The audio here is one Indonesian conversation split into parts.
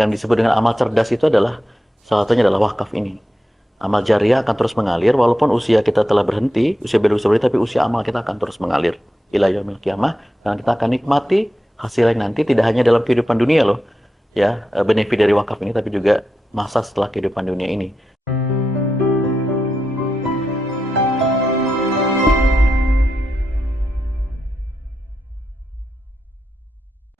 Yang disebut dengan amal cerdas itu adalah salah satunya adalah wakaf ini. Amal jariah akan terus mengalir walaupun usia kita telah berhenti, usia biologis berhenti, tapi usia amal kita akan terus mengalir ila yaumil qiyamah, dan kita akan nikmati hasil yang nanti tidak hanya dalam kehidupan dunia loh. Ya, benefit dari wakaf ini tapi juga masa setelah kehidupan dunia ini.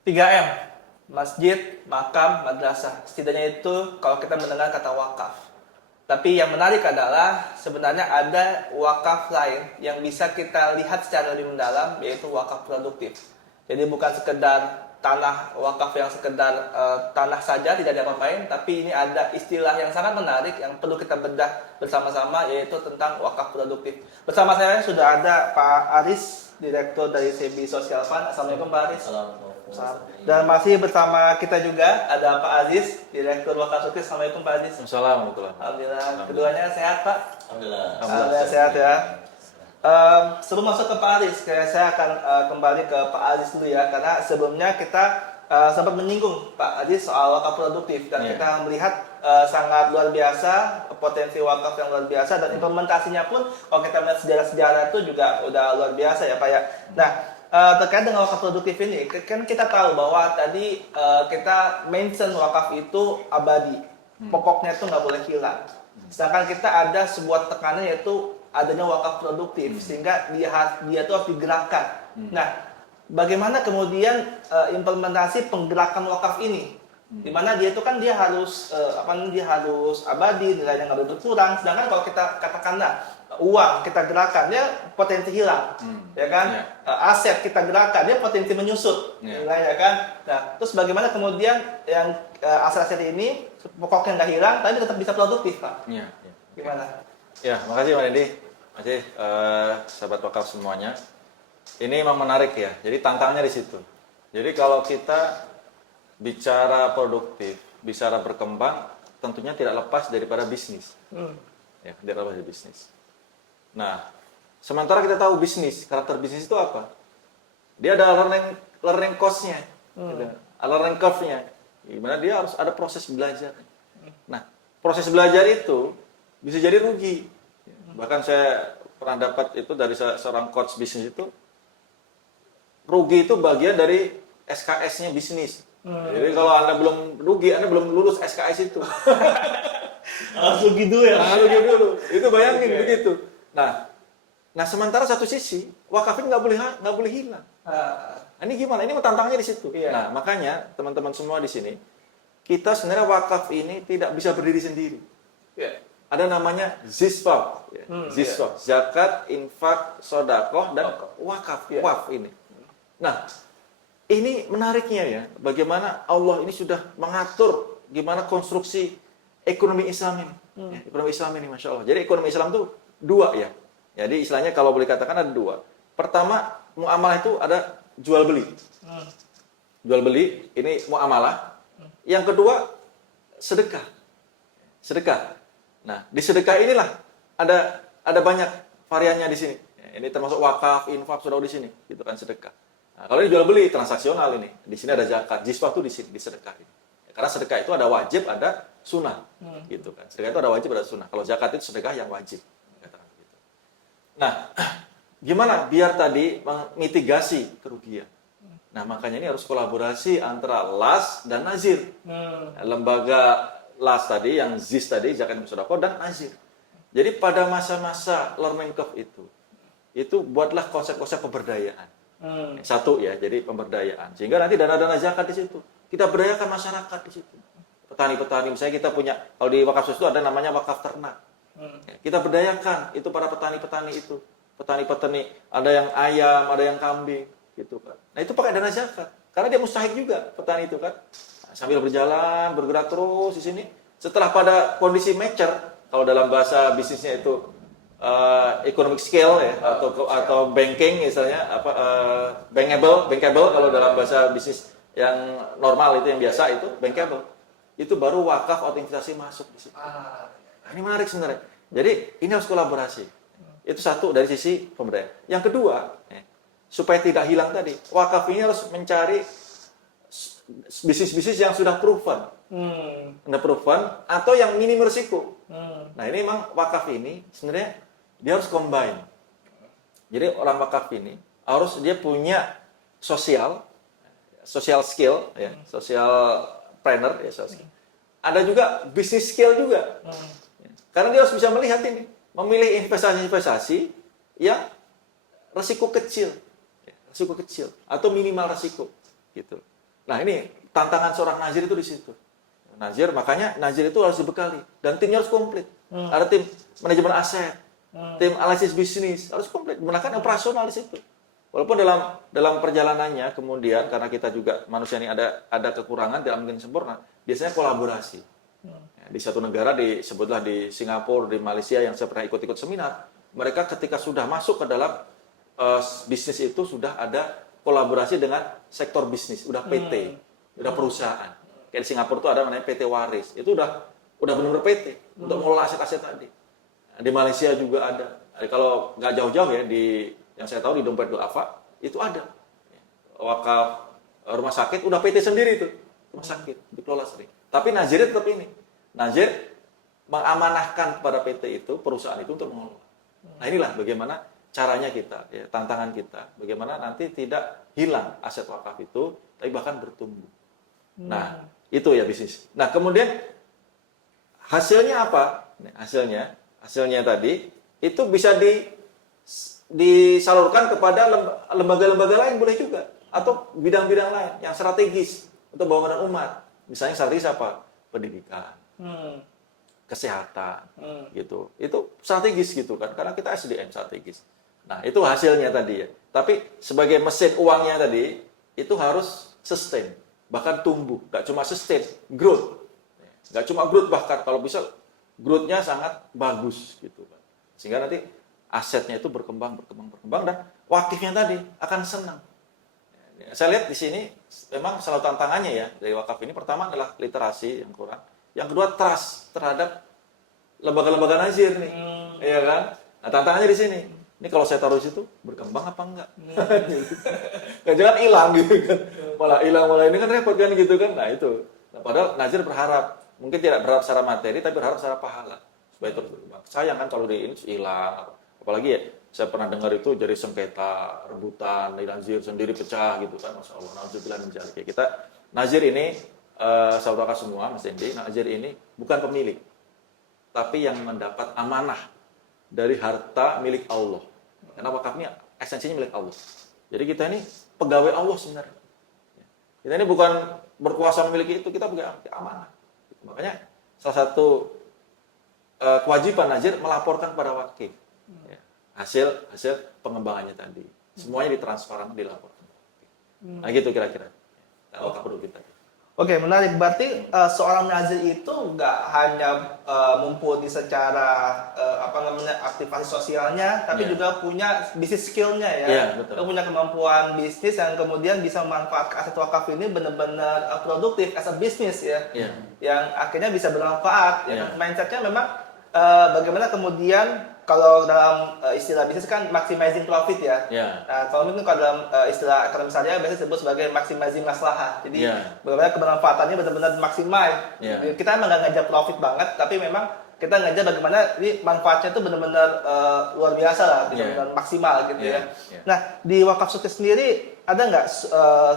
3M, masjid, makam, madrasah. Setidaknya itu kalau kita mendengar kata wakaf. Tapi yang menarik adalah sebenarnya ada wakaf lain yang bisa kita lihat secara lebih mendalam, yaitu wakaf produktif. Jadi bukan sekedar tanah wakaf yang sekedar tanah saja tidak diapa-apain, tapi ini ada istilah yang sangat menarik yang perlu kita bedah bersama-sama, yaitu tentang wakaf produktif. Bersama saya sudah ada Pak Aris, Direktur dari SEBI Social Fund. Assalamualaikum Pak Aris. Dan masih bersama kita juga ada Pak Aziz, Direktur Wakaf Sukses. Assalamualaikum Pak Aziz. Assalamualaikum. Alhamdulillah. Keduanya sehat Pak? Alhamdulillah Sehat ya. Sebelum masuk ke Pak Aziz, saya akan kembali ke Pak Aziz dulu ya, karena sebelumnya kita sempat menyinggung Pak Aziz soal wakaf produktif, dan kita melihat sangat luar biasa potensi wakaf yang luar biasa, dan implementasinya pun kalau kita melihat sejarah-sejarah itu juga udah luar biasa ya Pak ya. Nah, terkait dengan wakaf produktif ini, kan kita tahu bahwa tadi kita mention wakaf itu abadi, pokoknya itu nggak boleh hilang. Sedangkan kita ada sebuah tekanan yaitu adanya wakaf produktif, sehingga dia tuh harus digerakkan. Nah, bagaimana kemudian implementasi penggerakan wakaf ini? Dimana dia itu kan dia harus dia harus abadi, nilainya nggak boleh berkurang. Sedangkan kalau kita katakanlah uang kita gerakan, dia potensi hilang, ya kan? Aset kita gerakan, dia potensi menyusut, nilainya kan? Nah, terus bagaimana kemudian yang aset-aset ini pokoknya nggak hilang, tapi tetap bisa produktif, Pak? Gimana? Ya, makasih Pak Dendi. Makasih sahabat wakaf semuanya. Ini memang menarik ya. Jadi tantangannya di situ. Jadi kalau kita bicara produktif, bicara berkembang, tentunya tidak lepas daripada bisnis. Ya, tidak lepas dari bisnis. Nah, sementara kita tahu bisnis, karakter bisnis itu apa? Dia ada learning cost-nya, ada learning curve-nya. Gimana dia harus ada proses belajar. Nah, proses belajar itu bisa jadi rugi. Bahkan saya pernah dapat itu dari seorang coach bisnis itu, rugi itu bagian dari SKS-nya bisnis. Jadi kalau Anda belum rugi, Anda belum lulus SKS itu. Harus rugi dulu ya? Harus rugi dulu. Itu bayangin begitu. Nah, sementara satu sisi wakaf ini nggak boleh hilang. Nah, ini gimana? Ini tantangannya di situ. Nah, makanya teman-teman semua di sini, kita sebenarnya wakaf ini tidak bisa berdiri sendiri. Ada namanya ziswaf, zakat, infak, sodakoh, dan wakaf. Waf ini. Nah, ini menariknya ya, bagaimana Allah ini sudah mengatur gimana konstruksi ekonomi Islam ini. Ekonomi Islam ini, Masya Allah. Jadi ekonomi Islam itu dua ya. Jadi istilahnya kalau boleh katakan ada dua. Pertama, muamalah itu ada jual beli. Jual beli, ini muamalah. Yang kedua, sedekah. Sedekah. Nah, di sedekah inilah ada banyak variannya di sini. Ini termasuk wakaf, infak, sudah di sini, gitu kan sedekah. Nah, kalau ini jual beli transaksional ini, di sini ada zakat, jiswah tuh di sini di sedekah ini. Karena sedekah itu ada wajib, ada sunnah, gitu kan. Sedekah itu ada wajib, ada sunnah. Kalau zakat itu sedekah yang wajib. Nah, gimana biar tadi memitigasi kerugian? Nah, makanya ini harus kolaborasi antara LAS dan Nazir. Lembaga LAS tadi, yang ZIS tadi, zakat dan sedekah, dan Nazir. Jadi pada masa-masa learning curve itu buatlah konsep-konsep pemberdayaan. Satu ya, jadi pemberdayaan. Sehingga nanti dana-dana zakat di situ. Kita berdayakan masyarakat di situ. Petani-petani, misalnya kita punya, kalau di wakaf itu ada namanya wakaf ternak. Kita berdayakan itu para petani-petani itu. Petani-petani, ada yang ayam, ada yang kambing, gitu kan. Nah, itu pakai dana zakat. Karena dia mustahik juga petani itu kan. Nah, sambil berjalan, bergerak terus di sini. Setelah pada kondisi mature, kalau dalam bahasa bisnisnya itu economic scale ya, atau banking misalnya bankable kalau dalam bahasa bisnis yang normal itu, yang biasa itu bankable, itu baru wakaf atau investasi masuk di situ. Nah, ini menarik sebenarnya. Jadi ini harus kolaborasi. Itu satu dari sisi pemberdayaan. Yang kedua, supaya tidak hilang tadi, wakaf ini harus mencari bisnis-bisnis yang sudah proven, Underapproved fund atau yang minim risiko. Nah, ini memang wakaf ini sebenarnya dia harus combine. Jadi orang wakaf ini harus dia punya social skill, ya, social planner, ya, social skill. Ada juga business skill juga. Karena dia harus bisa melihat ini, memilih investasi-investasi yang risiko kecil, atau minimal risiko, gitu. Nah, ini tantangan seorang nazir itu di situ. Makanya nazir itu harus dibekali dan timnya harus komplit. Ada tim manajemen aset, tim analisis bisnis harus komplit, menggunakan operasional di situ. Walaupun dalam perjalanannya kemudian karena kita juga manusia ini ada kekurangan, tidak mungkin sempurna, biasanya kolaborasi. Di satu negara disebutlah di Singapura, di Malaysia yang saya pernah ikut seminar, mereka ketika sudah masuk ke dalam bisnis itu sudah ada kolaborasi dengan sektor bisnis, udah PT, udah perusahaan. Kayak di Singapura itu ada namanya PT Waris, itu udah benar-benar PT untuk mengelola aset-aset tadi. Di Malaysia juga ada. Kalau nggak jauh-jauh ya yang saya tahu di Dompet Duafa itu ada wakaf rumah sakit udah PT sendiri itu rumah sakit dikelola sendiri. Tapi Nazir tetap ini. Nazir mengamanahkan kepada PT itu perusahaan itu untuk mengelola. Nah, inilah bagaimana caranya kita, ya, tantangan kita, bagaimana nanti tidak hilang aset wakaf itu, tapi bahkan bertumbuh. Nah, itu ya bisnis. Nah, kemudian hasilnya apa? Hasilnya tadi itu bisa disalurkan kepada lembaga-lembaga lain boleh juga, atau bidang-bidang lain yang strategis untuk pembangunan umat. Misalnya strategis apa? Pendidikan, kesehatan, gitu. Itu strategis gitu kan, karena kita SDM strategis. Nah, itu hasilnya tadi ya. Tapi sebagai mesin uangnya tadi itu harus sustain, bahkan tumbuh. Gak cuma sustain, growth. Gak cuma growth, bahkan kalau bisa growth-nya sangat bagus gitu kan. Sehingga nanti asetnya itu berkembang dan wakifnya tadi akan senang. Saya lihat di sini memang selalu tantangannya ya dari wakaf ini. Pertama adalah literasi yang kurang. Yang kedua trust terhadap lembaga-lembaga nazir nih, iya kan? Nah, tantangannya di sini. Ini kalau saya taruh di situ berkembang apa enggak? Jangan hilang gitu kan. Malah ini kan repot kan gitu kan. Nah, itu. Nah, padahal nazir berharap, mungkin tidak berharap secara materi tapi berharap secara pahala supaya terus berkembang. Sayang kan kalau di ini hilang. Apalagi ya, saya pernah dengar itu jadi sengketa, rebutan, nazir sendiri pecah gitu kan. Masya Allah, na'udzubillah min dzalik. Kita, nazir ini, saudara semua, Mas Endi, nazir ini bukan pemilik, tapi yang mendapat amanah dari harta milik Allah. Karena wakaf ini esensinya milik Allah. Jadi kita ini pegawai Allah sebenarnya. Kita ini bukan berkuasa memiliki itu, kita pegang amanah. Makanya salah satu kewajiban nazir melaporkan pada wakif. Ya, hasil pengembangannya tadi semuanya ditransparan, dilaporkan. Nah, gitu kira-kira wakaf produktif tadi. Oke, menarik. Berarti seorang nazir itu nggak hanya mumpuni secara aktivasi sosialnya, tapi juga punya bisnis skillnya ya. Yeah, betul. Punya kemampuan bisnis yang kemudian bisa memanfaatkan aset wakaf ini benar-benar produktif as a business ya. Yeah. Yang akhirnya bisa bermanfaat. Yeah. Ya. Mindsetnya memang bagaimana kemudian kalau dalam istilah bisnis kan maximizing profit ya. Yeah. Nah, kalau mungkin kalau dalam istilah ekonomi syariah biasanya disebut sebagai maximizing maslahah. Jadi bagaimana kebermanfaatannya benar-benar maksimal. Yeah. Kita emang nggak ngejar profit banget, tapi memang kita ngejar bagaimana ini manfaatnya itu benar-benar luar biasa lah, benar-benar maksimal gitu ya. Nah, di wakaf sukses sendiri ada nggak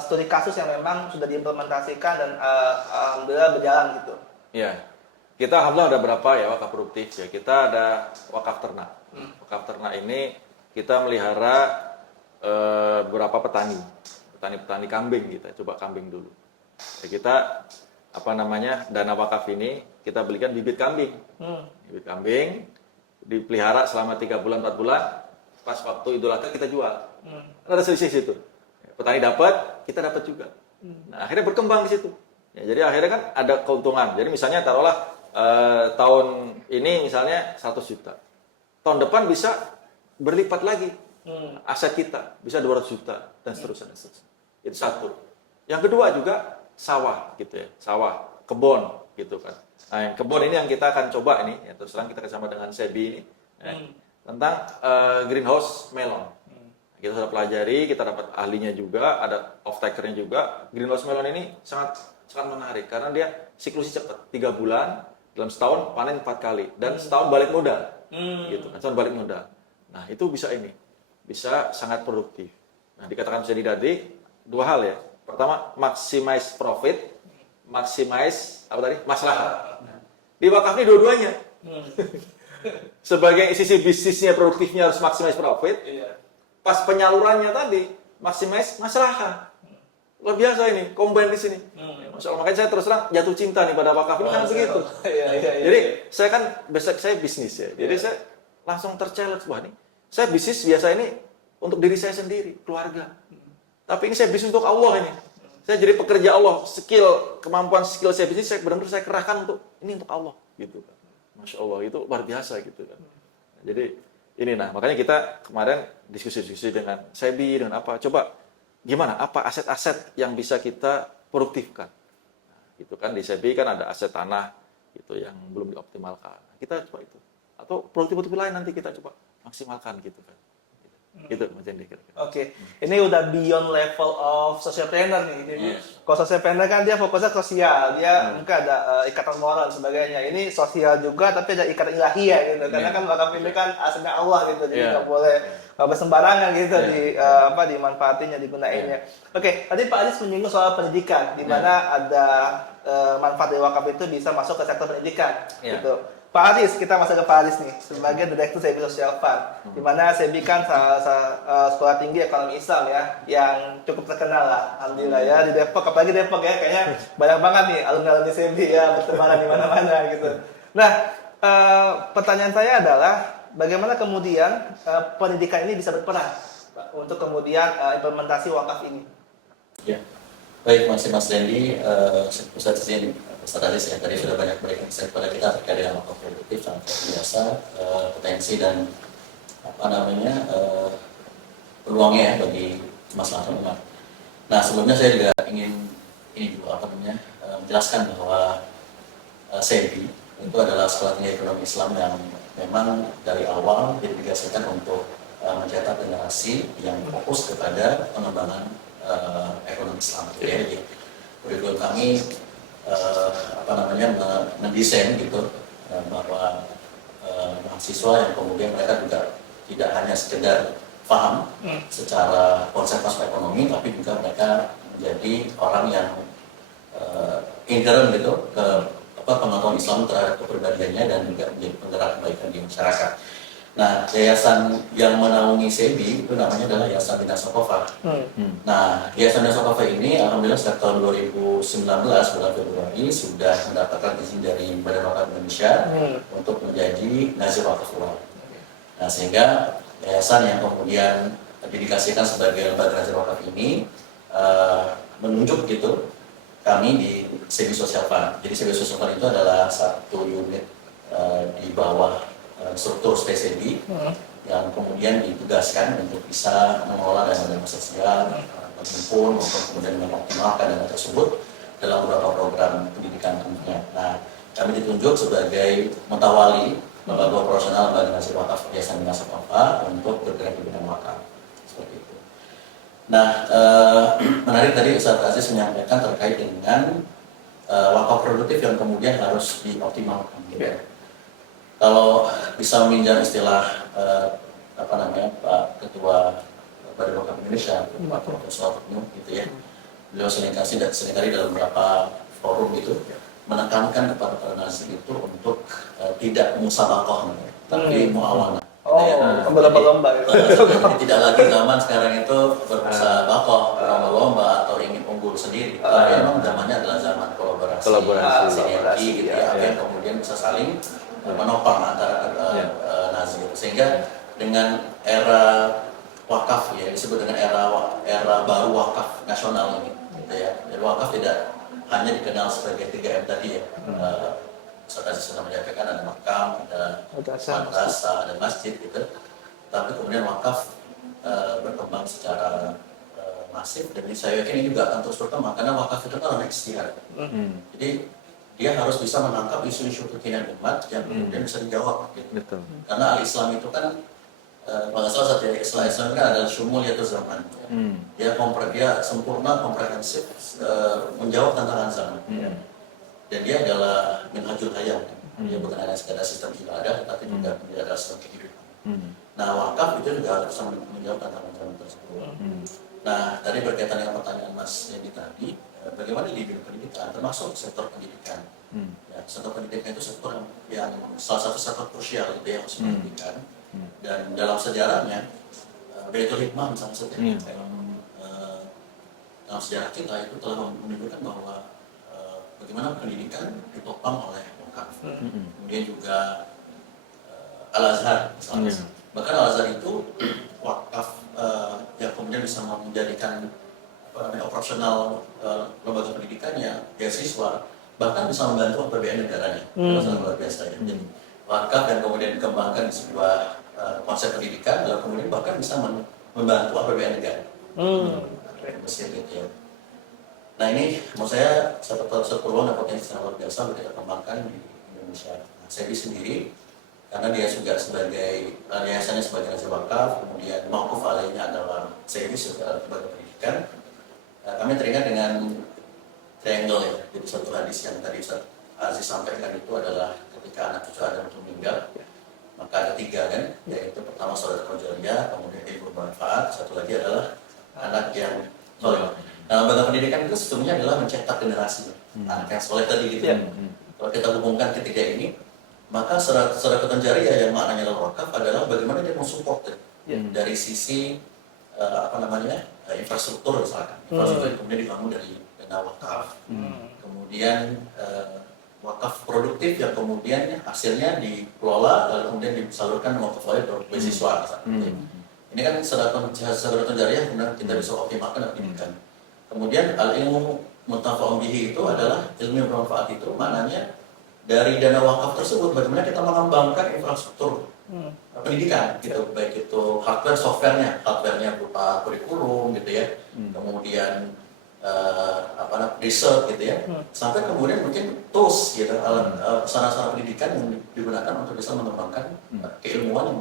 studi kasus yang memang sudah diimplementasikan dan alhamdulillah berjalan gitu? Iya. Kita alhamdulillah ada berapa ya wakaf produktif ya. Kita ada wakaf ternak. Wakaf ternak ini kita melihara beberapa petani kambing kita. Coba kambing dulu. Ya, kita dana wakaf ini kita belikan bibit kambing. Bibit kambing dipelihara selama 3 bulan 4 bulan. Pas waktu Idul Adha kita jual. Ada selisih situ. Petani dapat, kita dapat juga. Nah, akhirnya berkembang di situ. Ya, jadi akhirnya kan ada keuntungan. Jadi misalnya taruhlah tahun ini misalnya 100 juta. Tahun depan bisa berlipat lagi aset kita, bisa 200 juta dan seterusnya. Itu satu. Yang kedua juga sawah gitu ya, sawah, kebun gitu kan. Nah, yang kebun ini yang kita akan coba ini, ya, terus terang kita bersama dengan SEBI ini tentang greenhouse melon. Kita sudah pelajari, kita dapat ahlinya juga, ada off-takernya juga. Greenhouse melon ini sangat sangat menarik karena dia siklusnya cepat, 3 bulan dalam setahun panen 4 kali dan setahun balik modal, gitu kan, setahun balik modal. Nah itu bisa sangat produktif. Nah dikatakan jadi tadi 2 hal ya. Pertama maximize profit, maximize apa tadi maslahat. Di wakaf ini dua-duanya. Sebagai sisi bisnisnya produktifnya harus maximize profit. Pas penyalurannya tadi maximize maslahat. Luar biasa ini, combine di sini. Masya Allah, makanya saya terus terang jatuh cinta nih pada wakaf ini kan begitu. Jadi saya kan basic saya bisnis ya. Jadi saya langsung terchallenge, wah nih, saya bisnis biasa ini untuk diri saya sendiri, keluarga. Tapi ini saya bisnis untuk Allah ini. Saya jadi pekerja Allah, kemampuan skill saya bisnis saya benar-benar saya kerahkan untuk ini untuk Allah gitu kan. Masya Allah itu luar biasa gitu kan. Jadi ini makanya kita kemarin diskusi dengan Sebi dengan apa, coba gimana apa aset-aset yang bisa kita produktifkan. Nah, gitu kan di Sebi kan ada aset tanah gitu yang belum dioptimalkan. Kita coba itu. Atau produktif lain nanti kita coba maksimalkan gitu kan. Gitu Mas Hendy kira-kira. Oke, ini udah beyond level of social planner nih. Jadi, kalau social planner kan dia fokusnya sosial, dia mungkin ada ikatan moral dan sebagainya. Ini sosial juga, tapi ada ikatan ilahiyah gitu. Karena kan wakaf ini kan asalnya Allah gitu, jadi nggak boleh sembarangan gitu dimanfaatinnya, digunainnya. Oke, tadi Pak Adis menyinggung soal pendidikan, di mana ada manfaat dari wakaf itu bisa masuk ke sektor pendidikan, gitu. Pak Adis, kita masuk ke Pak Adis nih, sebagai Direktur Sebi Social Fund, di mana Sebi kan sekolah tinggi ekonomi Islam ya, yang cukup terkenal lah, alhamdulillah ya, di Depok, apalagi Depok ya, kayaknya banyak banget nih alumni Sebi ya, bertebaran di mana-mana gitu. Nah, pertanyaan saya adalah, bagaimana kemudian pendidikan ini bisa berperan untuk kemudian implementasi wakaf ini? Ya. Baik, Mas Dendi, Ustaz Aziz ya, tadi sudah banyak berikan insight kepada kita terkait dengan wakaf produktif sangat biasa, potensi dan peluangnya ya bagi masyarakat umat. Nah, sebelumnya saya juga ingin menjelaskan bahwa SEBI itu adalah sekolah tinggi ekonomi Islam yang memang dari awal didedikasikan untuk mencetak generasi yang fokus kepada pengembangan ekonomi Islam. Jadi kurikulum kami mendesain gitu bahwa mahasiswa yang kemudian mereka juga tidak hanya sekedar paham secara konsep ekonomi, tapi juga mereka menjadi orang yang inherent gitu ke pengetahuan Islam terhadap kepribadiannya dan juga menjadi penggerak kebaikan di masyarakat. Nah, yayasan yang menaungi SEBI itu namanya adalah Yayasan Bina Sokofa. Nah, Yayasan Bina Sokofa ini alhamdulillah sejak tahun 2019 bulan Februari sudah mendapatkan izin dari Badan Wakaf Indonesia untuk menjadi nazir wakaf uang. Nah, sehingga yayasan yang kemudian didedikasikan sebagai lembaga nazir wakaf ini menunjuk gitu kami di SEBI Social Fund. Jadi SEBI Social Fund itu adalah satu unit di bawah struktur SPCB yang kemudian ditugaskan untuk bisa mengelola dana sosial, menghimpun maupun kemudian mengoptimalkan dana tersebut dalam beberapa program pendidikan tentunya. Nah, kami ditunjuk sebagai mutawali lembaga operasional Lembaga Nazir Wakaf Yayasan Bina Sokofa untuk bergerak di bidang wakaf seperti itu. Nah, menarik tadi Ustaz Aziz menyampaikan terkait dengan wakaf produktif yang kemudian harus dioptimalkan. Kalau bisa meminjam istilah Pak Ketua Badan Wakaf Indonesia, Pak Profesor Nuh gitu ya, beliau seringkali dalam beberapa forum itu menekankan kepada para nazir itu untuk tidak musabakoh, tapi muawanah. Lomba-lomba. Jadi tidak lagi zaman sekarang itu bermusabakoh, lomba-lomba atau ingin unggul sendiri. Tapi memang zamannya adalah zaman kolaborasi sinergi gitu ya, yang kemudian bisa saling menopang antara nazir. Sehingga dengan era wakaf ya, disebut dengan era baru wakaf nasional ini gitu ya. Jadi wakaf tidak hanya dikenal sebagai 3M tadi ya. Ustaz Aziz sudah menyampaikan ada makam, ada madrasah, ada masjid gitu. Tapi kemudian wakaf berkembang secara masif, dan saya yakin ini juga akan terus berkembang karena wakaf itu kan ijtihad. Jadi dia harus bisa menangkap isu-isu kekinian umat yang kemudian bisa dijawab gitu. Karena al-Islam itu kan kalau nggak salah satu istilah Islam kan adalah syumuliyatul zaman. Dia sempurna, komprehensif, menjawab tantangan zaman. Dan dia adalah minhajul hayat. Dia bukan hanya sekedar sistem ibadah, tetapi juga dia adalah sistem kehidupan. Nah, wakaf itu juga harus menjawab tantangan zaman tersebut. Nah, tadi berkaitan dengan pertanyaan Mas Yedi tadi, bagaimana di bidang pendidikan, termasuk sektor pendidikan. Ya, sektor pendidikan itu sektor yang salah satu sektor krusial itu yang harus diperhatikan. Dan dalam sejarahnya, Baitul Hikmah misalnya saja, dalam sejarah kita itu telah menunjukkan bahwa bagaimana pendidikan ditopang oleh wakaf. Kemudian juga Al-Azhar misalnya. Bahkan Al-Azhar itu wakaf yang kemudian bisa menjadikan operasional lembaga pendidikannya, beasiswa, bahkan bisa membantu APBN negaranya. Itu sangat luar biasa ya. Jadi wakaf yang kemudian dikembangkan di sebuah konsep pendidikan, lalu kemudian bahkan bisa membantu APBN negara. Mesir gitu ya. Nah ini menurut saya satu peluang dan potensi yang luar biasa untuk kita kembangkan di Indonesia. Nah, saya sendiri karena dia juga sebagai yayasannya sebagai raja wakaf, kemudian mauquf alainya adalah saya sebagai lembaga pendidikan. Kami teringat dengan triangle ya. Jadi satu hadis yang tadi Ustaz Aziz sampaikan itu adalah ketika anak cucu Adam itu meninggal, maka ada 3 kan, yaitu pertama saudara jariah, kemudian ibu bermanfaat, satu lagi adalah anak yang soleh. Nah, lembaga pendidikan itu sesungguhnya adalah mencetak generasi anak yang soleh tadi gitu. Kalau kita hubungkan ketiga ini, maka sedekah jariah yang maknanya adalah wakaf adalah bagaimana dia mensupport dari sisi infrastruktur misalkan. Infrastruktur yang kemudian dibangun dari dana wakaf. Kemudian wakaf produktif yang kemudian hasilnya dikelola lalu kemudian disalurkan wakaf oleh beasiswa. Ini kan sedekah jariah kemudian kita bisa optimalkan dan pendidikan. Kemudian al-ilmu muntafa'un bihi itu adalah ilmu yang bermanfaat itu maknanya dari dana wakaf tersebut bagaimana kita mengembangkan infrastruktur pendidikan gitu, baik itu hardware, softwarenya berupa kurikulum gitu ya, kemudian research gitu ya, sampai kemudian mungkin tools gitu, sarana-sarana pendidikan yang digunakan untuk bisa mengembangkan keilmuan yang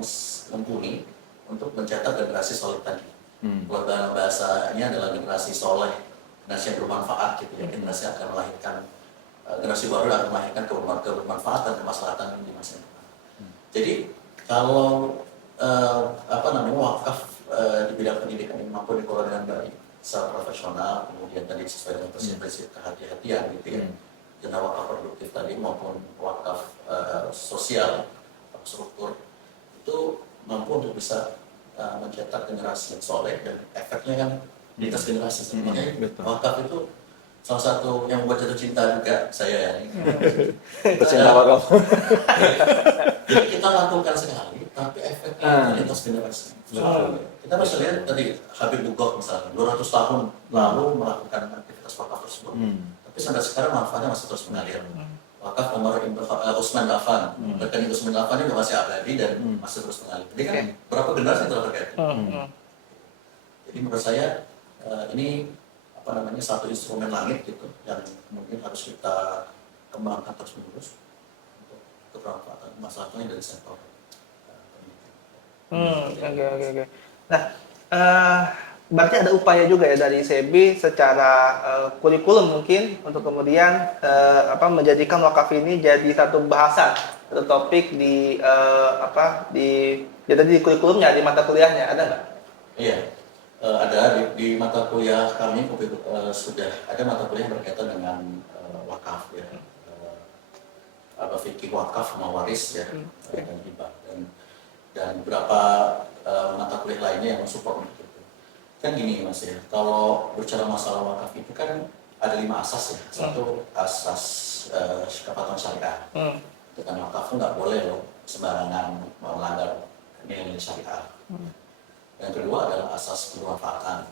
mumpuni untuk mencetak generasi soleh tadi. Kalau dalam bahasanya adalah generasi soleh, generasi yang bermanfaat gitu ya, generasi yang akan melahirkan generasi baru akan melahirkan kebermanfaatan, kemaslahatan di masa depan. Jadi kalau wakaf di bidang pendidikan ini mampu dikelola dengan baik, secara profesional, kemudian tadi sesuai dengan prinsip-prinsip kehati-hatian gitu ya, dana wakaf produktif tadi maupun wakaf sosial, struktur itu mampu untuk bisa mencetak generasi yang soleh dan efeknya kan di atas generasi. Sebenarnya wakaf itu salah satu yang membuat jatuh cinta juga saya ini. Pecinta wakaf. Jadi kita lakukan sekali, tapi efeknya di atas generasi. Kita bisa lihat tadi Habib Bugok misalnya 200 tahun lalu melakukan aktivitas wakaf tersebut, tapi sampai sekarang manfaatnya masih terus mengalir. Wakaf Umar bin Utsman Affan, rekening Utsman Affan juga masih abadi dan masih terus mengalir. Jadi kan berapa generasi yang telah terkait. Jadi menurut saya ini satu instrumen langit gitu yang mungkin harus kita kembangkan terus menerus untuk kebermanfaatan masalahnya dari sektor pendidikan. Oke. Nah, berarti ada upaya juga ya dari SEBI secara kurikulum mungkin untuk kemudian menjadikan wakaf ini jadi satu bahasan atau topik di di kurikulumnya, di mata kuliahnya, ada nggak? Iya. Ada di mata kuliah kami sudah ada mata kuliah yang berkaitan dengan wakaf ya, fikih wakaf sama waris ya, dan hibah dan beberapa mata kuliah lainnya yang mensupport itu. Kan gini Mas ya, kalau bicara masalah wakaf itu kan ada 5 asas ya. Satu asas kepatuhan syariah. Dengan wakaf itu nggak boleh loh sembarangan melanggar nilai syariah. Yang kedua adalah asas kebermanfaatan,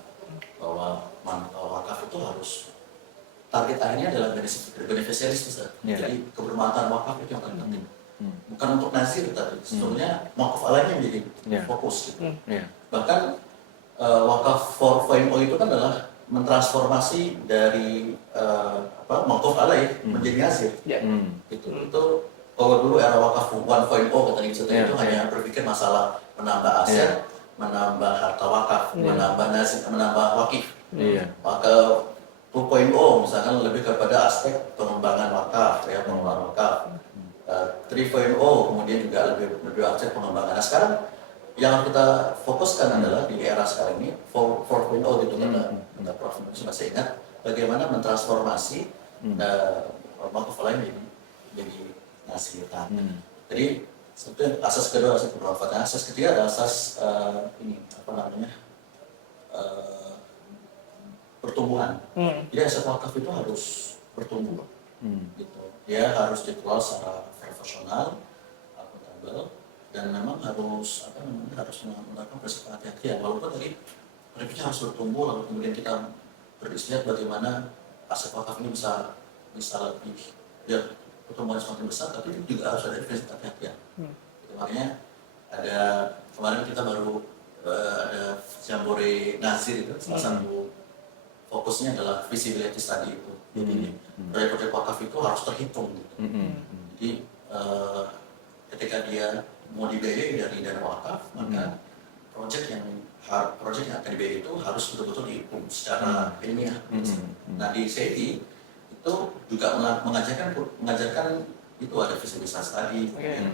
bahwa wakaf itu harus target akhirnya adalah beneficiaries besar. Jadi kebermanfaatan wakaf itu yang paling penting. Bukan untuk nazir tadi, sebetulnya wakaf alainya menjadi fokus gitu. Bahkan wakaf 4.0 itu kan adalah mentransformasi dari wakaf alaih menjadi nazir. Itu kalau dulu era wakaf 1.0 katanya itu hanya berpikir masalah menambah aset, menambah harta wakaf, menambah nazir, menambah wakif. Maka 2.0 misalkan lebih kepada aspek pengembangan wakaf, ya pengembangan wakaf. 3.0 kemudian juga lebih aspek pengembangan. Nah sekarang yang kita fokuskan adalah di era sekarang ini 4.0 gitu kata Prof. Masih ingat bagaimana mentransformasi wakaf lain jadi nasir. Jadi sebetulnya asas kedua asas bermanfaat. Asas ketiga adalah asas pertumbuhan. Jadi aset wakaf itu harus bertumbuh. Gitu. Dia harus dikelola secara profesional, akuntabel, dan memang harus melakukan prinsip kehati-hatian. Walaupun tadi prinsipnya harus bertumbuh, lalu kemudian kita beristiadat bagaimana aset wakaf ini bisa lebih biar pertumbuhan semakin besar, tapi itu juga harus ada prinsip kehati-hatian. Makanya kemarin kita baru ada Jambore Nazir itu, salah satu fokusnya adalah visibility study itu. Jadi proyek-proyek wakaf itu harus terhitung. Gitu. Jadi ketika dia mau dibiayai dari dana wakaf, maka proyek yang akan dibiayai itu harus betul-betul dihitung secara ilmiah. Nah di CI itu juga mengajarkan itu ada visibilitas tadi, kemudian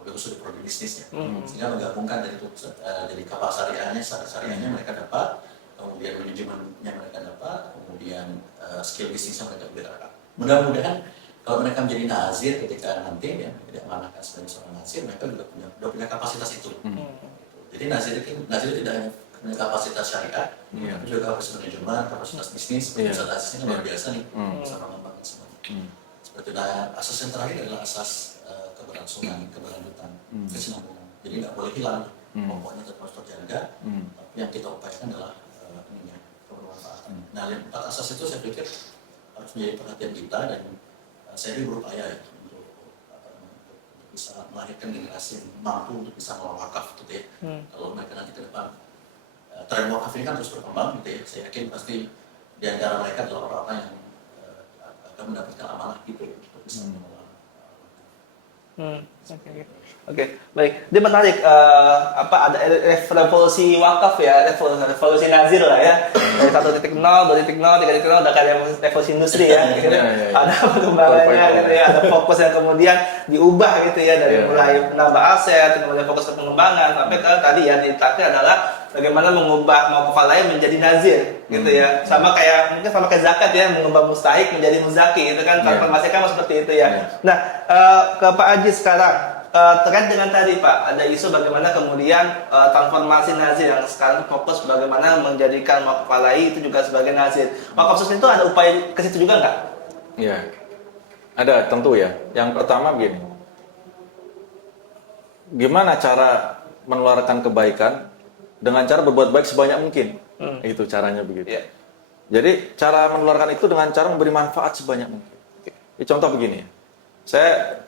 juga studi produk bisnisnya, sehingga menggabungkan dari itu jadi kapal syariahnya mereka dapat, kemudian manajemennya mereka dapat, kemudian skill bisnisnya mereka juga dapat. Mudah-mudahan kalau mereka menjadi nazir ketika nanti ya tidak mengamanahkan sebagai seorang nazir, mereka juga punya kapasitas itu. Jadi nazir itu tidak hanya punya kapasitas syariat, tapi juga kapasitas manajemen, kapasitas bisnis, kapasitas asasnya luar biasa nih, bisa mengembangkan semuanya. Seperti asas yang terakhir adalah asas keberlangsungan, keberlanjutan, kesinambungan. Jadi nggak boleh hilang, pokoknya tetap harus terjaga. Tapi yang kita upayakan adalah kebermanfaatan. Nah, yang 4 asas itu saya pikir harus menjadi perhatian kita, dan saya berupaya ya untuk bisa melahirkan generasi yang mampu untuk bisa mengelola wakaf gitu ya. Kalau mereka nanti ke depan tren wakaf ini kan terus berkembang gitu ya. Saya yakin pasti di antara mereka adalah orang-orang yang akan mendapatkan amanah gitu untuk bisa mengelola. Oke, baik. Dia menarik ada revolusi wakaf ya, revolusi nazir lah ya. Dari 1.0, 2.0, 3.0 udah kayak revolusi industri ya. Gitu. Ada perkembangannya gitu ya, ada fokus yang kemudian diubah gitu ya, dari mulai menambah aset, kemudian fokus ke pengembangan, sampai tadi ya di terakhir adalah bagaimana mengubah wakaf lain menjadi nazir gitu ya. Sama kayak zakat ya, mengubah mustahik menjadi muzaki itu kan, transformasi kan seperti itu ya. Nah, ke Pak Aji sekarang, terkait dengan tadi Pak, ada isu bagaimana kemudian transformasi nazir yang sekarang fokus bagaimana menjadikan wakaf alai itu juga sebagai nazir. Wakaf khusus itu ada upaya ke situ juga nggak? Iya, ada tentu ya. Yang pertama begini, gimana cara menularkan kebaikan dengan cara berbuat baik sebanyak mungkin. Itu caranya begitu. Jadi cara menularkan itu dengan cara memberi manfaat sebanyak mungkin. Contoh begini, saya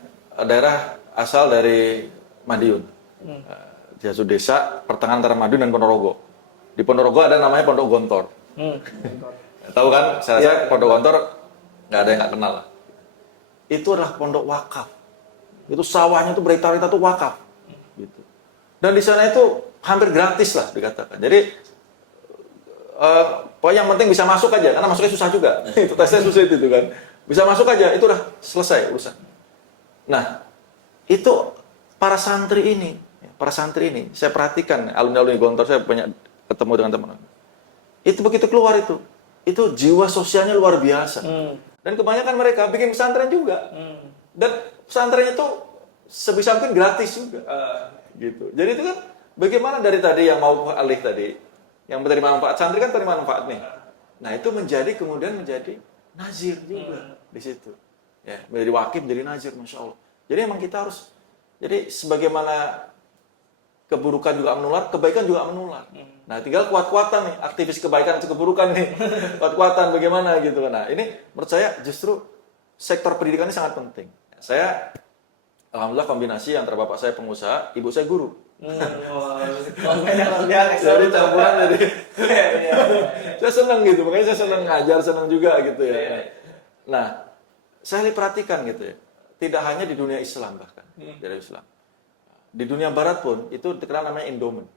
daerah asal dari Madiun, di suatu desa pertengahan antara Madiun dan Ponorogo. Di Ponorogo ada namanya Pondok Gontor. Tahu kan? Saya rasa Pondok Gontor nggak ada yang nggak kenal. Itu adalah pondok wakaf. Itu sawahnya itu berita-berita itu wakaf. Gitu. Dan di sana itu hampir gratis lah dikatakan. Jadi yang penting bisa masuk aja, karena masuknya susah juga. Itu tesnya susah itu kan. Bisa masuk aja, itu udah selesai urusan. Nah, itu para santri ini, saya perhatikan alumni Gontor, saya banyak ketemu dengan teman-teman. Itu begitu keluar itu jiwa sosialnya luar biasa. Dan kebanyakan mereka bikin pesantren juga. Dan pesantrennya itu sebisa mungkin gratis juga. Gitu. Jadi itu kan bagaimana dari tadi yang mau alih tadi, yang menerima manfaat, santri kan terima manfaat nih. Nah, itu kemudian menjadi nazir juga di situ. Ya, menjadi wakif, menjadi nazir, Masya Allah. Jadi memang kita harus, jadi sebagaimana keburukan juga menular, kebaikan juga menular. Nah, tinggal kuat-kuatan nih, aktivis kebaikan itu keburukan nih, kuat-kuatan bagaimana gitu. Nah, ini menurut saya justru sektor pendidikan ini sangat penting. Saya, alhamdulillah kombinasi antara bapak saya pengusaha, ibu saya guru. Jadi campuran jadi, saya senang gitu, makanya saya senang ngajar, senang juga gitu ya. Nah, saya perhatikan gitu ya. Tidak hanya di dunia Islam bahkan, dari Islam. Di dunia barat pun itu dikenal namanya endowment.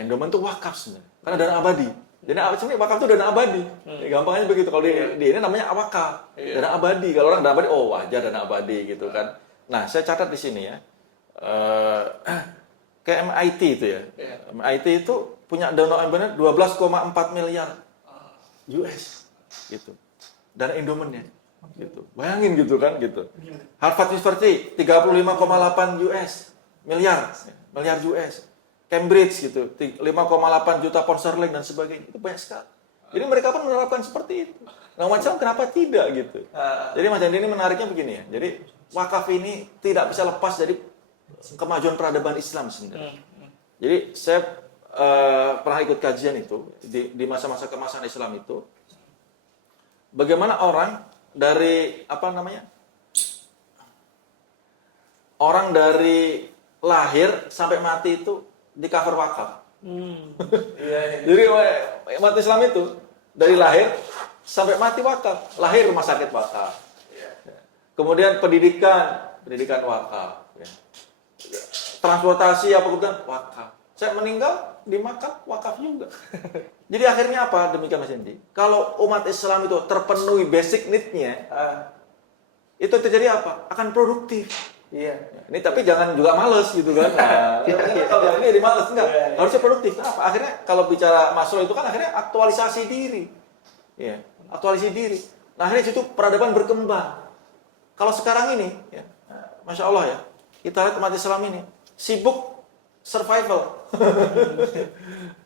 Endowment itu wakaf sebenarnya, karena dana abadi. Dana sebenarnya wakaf itu dana abadi. Ya, gampangnya begitu. Kalau di ini namanya wakaf, dana abadi. Kalau orang dana abadi, oh wajar dana abadi gitu kan. Nah, saya catat di sini ya. Kayak MIT itu ya. MIT itu punya dana abadi 12,4 miliar US gitu. Dana endowmentnya gitu. Bayangin gitu kan gitu. Harvard University 35,8 miliar US. Cambridge gitu 5,8 juta pound sterling dan sebagainya. Itu banyak sekali. Jadi mereka pun menerapkan seperti itu. Nah, macam kenapa tidak gitu. Jadi Mas Andi ini menariknya begini ya. Jadi wakaf ini tidak bisa lepas dari kemajuan peradaban Islam sebenarnya. Jadi saya pernah ikut kajian itu di masa-masa kemasan Islam itu, bagaimana orang dari orang dari lahir sampai mati itu di cover wakaf. Jadi umat Islam itu dari lahir sampai mati wakaf. Lahir rumah sakit wakaf. Kemudian pendidikan wakaf. Transportasi apa kemudian wakaf. Saya meninggal di makam wakaf juga. Jadi akhirnya apa? Demikian Mas Hendi. Kalau umat Islam itu terpenuhi basic need-nya, itu terjadi apa? Akan produktif. Iya. Ini tapi jangan juga males gitu kan. Nah, kalau ini jadi males enggak. Harusnya produktif. Kenapa? Akhirnya kalau bicara Maslow itu kan akhirnya aktualisasi diri. Iya, aktualisasi diri. Nah, akhirnya situ peradaban berkembang. Kalau sekarang ini, ya, Masya Allah ya, kita lihat umat Islam ini sibuk survival.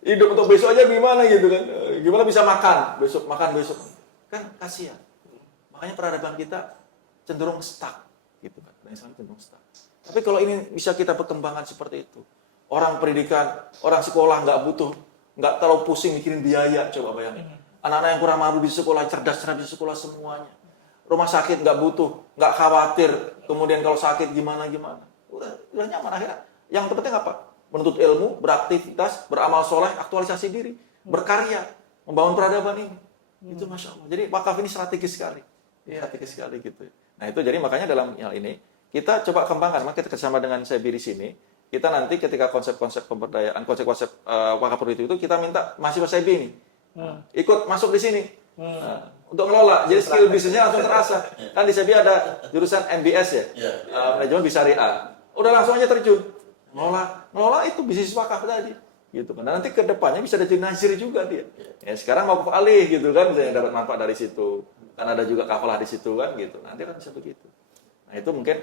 Hidup untuk besok aja gimana gitu kan. Gimana bisa makan besok. Kan kasihan. Makanya peradaban kita cenderung stuck gitu kan. Islam cenderung stuck. Tapi kalau ini bisa kita perkembangan seperti itu. Orang pendidikan, orang sekolah nggak terlalu pusing mikirin biaya, coba bayangin. Anak-anak yang kurang mampu di sekolah, cerdas-cerdas di sekolah semuanya. Rumah sakit nggak nggak khawatir. Kemudian kalau sakit gimana. Udah nyaman akhirnya. Yang terpenting apa? Menuntut ilmu, beraktivitas, beramal soleh, aktualisasi diri, berkarya, membangun peradaban ini. Itu Masya Allah. Jadi wakaf ini strategis sekali. Strategis sekali gitu. Nah itu jadi makanya dalam hal ini, kita coba kembangkan. Maka kita kerjasama dengan SEBI di sini, kita nanti ketika konsep-konsep pemberdayaan, konsep-konsep wakaf produktif itu, kita minta mahasiswa SEBI ini, ikut masuk di sini. Untuk ngelola. Jadi skill bisnisnya langsung terasa. Kan di SEBI ada jurusan MBS ya, manajemen bisyariah. Udah langsung aja terjun. Ngelola itu bisnis wakaf tadi, gitu kan. Dan nanti ke depannya bisa jadi nazir juga dia. Ya sekarang mau alih gitu kan, bisa dapat manfaat dari situ. Kan ada juga kafalah di situ kan, gitu. Nanti kan bisa begitu. Nah itu mungkin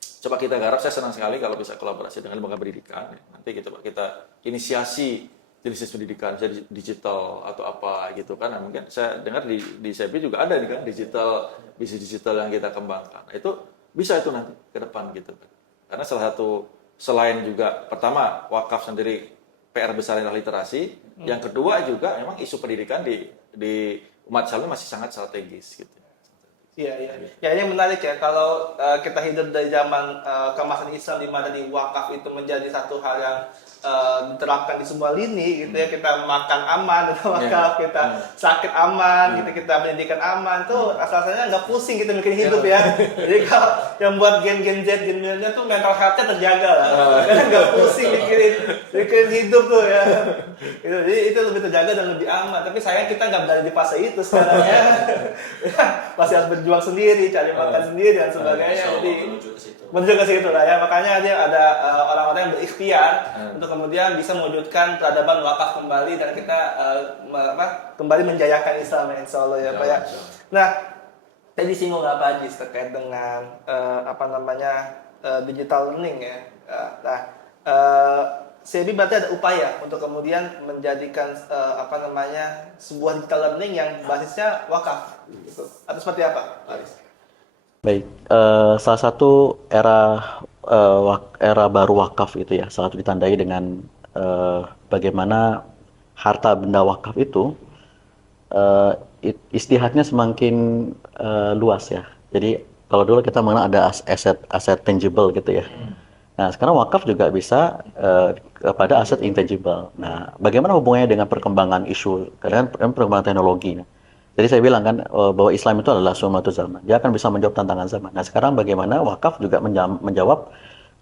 coba kita garap. Saya senang sekali kalau bisa kolaborasi dengan lembaga pendidikan. Nanti kita inisiasi jenis pendidikan, jadi digital atau apa gitu kan. Nah, mungkin saya dengar di SEBI juga ada nih kan digital, bisnis digital yang kita kembangkan. Nah, itu bisa itu nanti ke depan gitu kan. Karena selain juga pertama wakaf sendiri PR besar adalah literasi, yang kedua juga memang isu pendidikan di umat Islam masih sangat strategis gitu. Iya. Ya ini menarik ya kalau kita hidup dari zaman kemasan Islam di mana di wakaf itu menjadi satu hal yang diterapkan di semua lini gitu ya, kita makan aman kita wakaf, kita sakit aman, kita pendidikan aman, tuh asal-asalnya nggak pusing kita bikin hidup ya. Jadi kalau yang buat gen Z gen-nya tuh mental health-nya terjaga lah, nggak pusing bikin hidup tuh ya. Jadi itu lebih terjaga dan lebih aman. Tapi sayang kita nggak berada di fase itu sekarang ya. Masih harus berjuang sendiri, cari makan sendiri dan sebagainya. Jadi menuju ke situ lah ya. Makanya dia ada orang-orang yang berikhtiar untuk kemudian bisa mewujudkan peradaban wakaf kembali dan kita kembali menjayakan Islam insya Allah ya Pak ya. Nah, tadi singgung Pak Haji terkait dengan digital learning ya. SEBI berarti ada upaya untuk kemudian menjadikan sebuah digital learning yang basisnya wakaf. Gitu. Atau seperti apa, Pak Aris? Baik, salah satu era baru wakaf itu ya, salah satu ditandai dengan bagaimana harta benda wakaf itu istihadnya semakin luas ya. Jadi kalau dulu kita mengenal ada aset tangible gitu ya. Nah sekarang wakaf juga bisa kepada aset intangible. Nah bagaimana hubungannya dengan perkembangan isu, dengan perkembangan teknologi? Jadi saya bilang kan bahwa Islam itu adalah sunnatu zaman. Dia akan bisa menjawab tantangan zaman. Nah sekarang bagaimana wakaf juga menjawab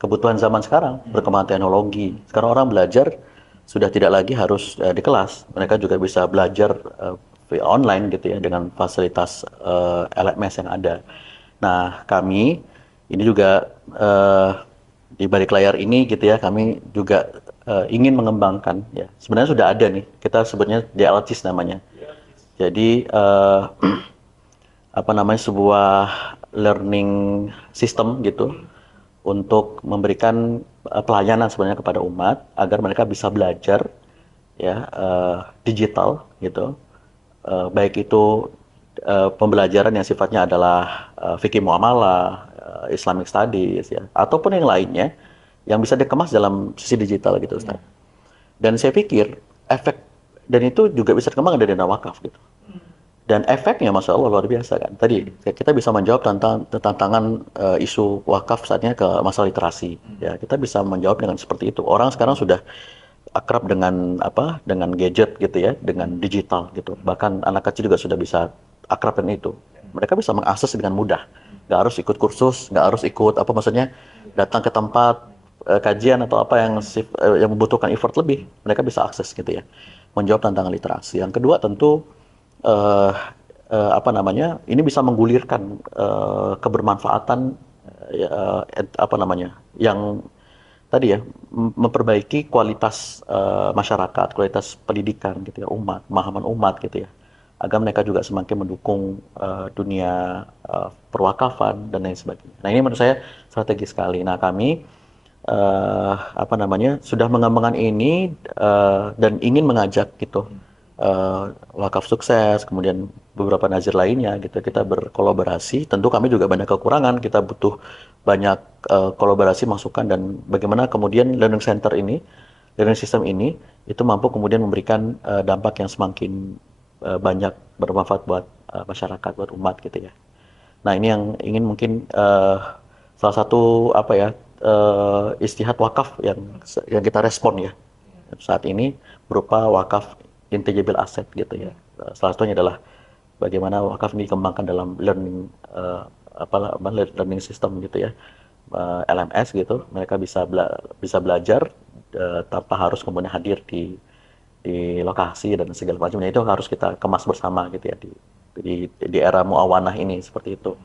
kebutuhan zaman sekarang, perkembangan teknologi. Sekarang orang belajar sudah tidak lagi harus di kelas, mereka juga bisa belajar via online gitu ya dengan fasilitas LMS yang ada. Nah, kami ini juga di balik layar ini gitu ya, kami juga ingin mengembangkan ya. Sebenarnya sudah ada nih, kita sebutnya DLCs namanya. Jadi apa namanya sebuah learning system gitu untuk memberikan pelayanan sebenarnya kepada umat agar mereka bisa belajar ya digital gitu. Baik itu pembelajaran yang sifatnya adalah fikih muamalah, Islamic studies ya, ataupun yang lainnya yang bisa dikemas dalam sisi digital gitu Ustaz. Dan saya pikir efek dan itu juga bisa dikembangkan dari dana wakaf gitu. Dan efeknya Masya Allah luar biasa kan. Tadi kita bisa menjawab tantangan isu wakaf saatnya ke masalah literasi. Ya, kita bisa menjawab dengan seperti itu. Orang sekarang sudah akrab dengan apa? Dengan gadget gitu ya, dengan digital gitu. Bahkan anak kecil juga sudah bisa akrab dengan itu. Mereka bisa mengakses dengan mudah. Nggak harus ikut kursus, nggak harus ikut apa maksudnya datang ke tempat kajian atau apa yang membutuhkan effort lebih. Mereka bisa akses gitu ya. Menjawab tantangan literasi. Yang kedua tentu eh, apa namanya ini bisa menggulirkan kebermanfaatan apa namanya yang tadi ya memperbaiki kualitas masyarakat, kualitas pendidikan gitu ya umat, pemahaman umat gitu ya agar mereka juga semakin mendukung dunia perwakafan dan lain sebagainya. Nah ini menurut saya strategi sekali. Nah kami apa namanya sudah mengembangkan ini dan ingin mengajak gitu wakaf sukses, kemudian beberapa nazir lainnya gitu. Kita berkolaborasi. Tentu kami juga banyak kekurangan. Kita butuh banyak kolaborasi, masukan dan bagaimana kemudian learning system ini itu mampu kemudian memberikan dampak yang semakin banyak bermanfaat buat masyarakat, buat umat gitu ya. Nah ini yang ingin mungkin salah satu apa ya istihad wakaf yang kita respon ya saat ini berupa wakaf intangible asset gitu ya. Salah satunya adalah bagaimana wakaf ini dikembangkan dalam learning system gitu ya. LMS gitu, mereka bisa belajar tanpa harus kemudian hadir di lokasi dan segala macamnya. Itu harus kita kemas bersama gitu ya di era muawanah ini seperti itu.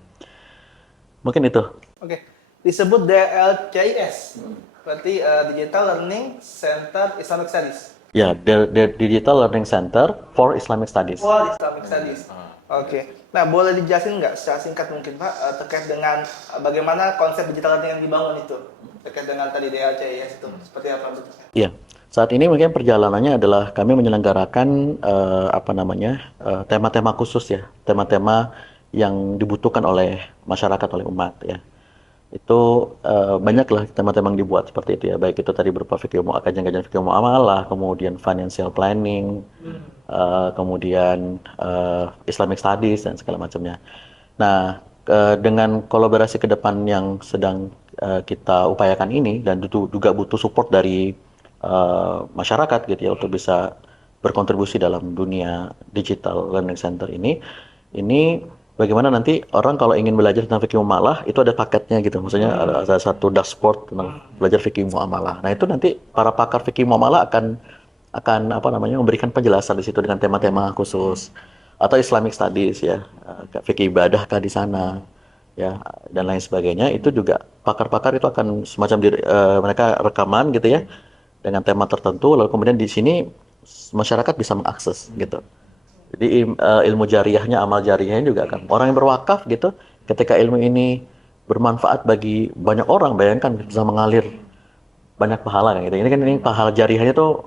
Mungkin itu. Oke, disebut DLCIS, berarti Digital Learning Center Islamic Studies. Ya, the Digital Learning Center for Islamic Studies. For Islamic Studies. Oke. Nah, boleh dijelasin nggak secara singkat mungkin Pak terkait dengan bagaimana konsep digital learning yang dibangun itu terkait dengan tadi DLCIS itu seperti apa bentuknya? Iya, saat ini mungkin perjalanannya adalah kami menyelenggarakan apa namanya tema-tema khusus ya, tema-tema yang dibutuhkan oleh masyarakat, oleh umat ya. Itu banyaklah tema-tema yang dibuat seperti itu ya, baik itu tadi berupa kajian-kajian fikih muamalah, kemudian financial planning, kemudian Islamic studies dan segala macamnya. Nah, dengan kolaborasi ke depan yang sedang kita upayakan ini dan juga butuh support dari masyarakat gitu ya untuk bisa berkontribusi dalam dunia digital learning center ini bagaimana nanti orang kalau ingin belajar tentang fikih muamalah itu ada paketnya gitu, maksudnya ada satu dashboard tentang belajar fikih muamalah. Nah itu nanti para pakar fikih muamalah akan apa namanya memberikan penjelasan di situ dengan tema-tema khusus atau Islamic studies ya, fikih ibadah kah di sana ya dan lain sebagainya. Itu juga pakar-pakar itu akan semacam mereka rekaman gitu ya dengan tema tertentu, lalu kemudian di sini masyarakat bisa mengakses gitu. Jadi ilmu jariahnya, amal jariahnya juga kan. Orang yang berwakaf gitu, ketika ilmu ini bermanfaat bagi banyak orang, bayangkan bisa mengalir banyak pahala kan gitu. Ini pahala jariahnya tuh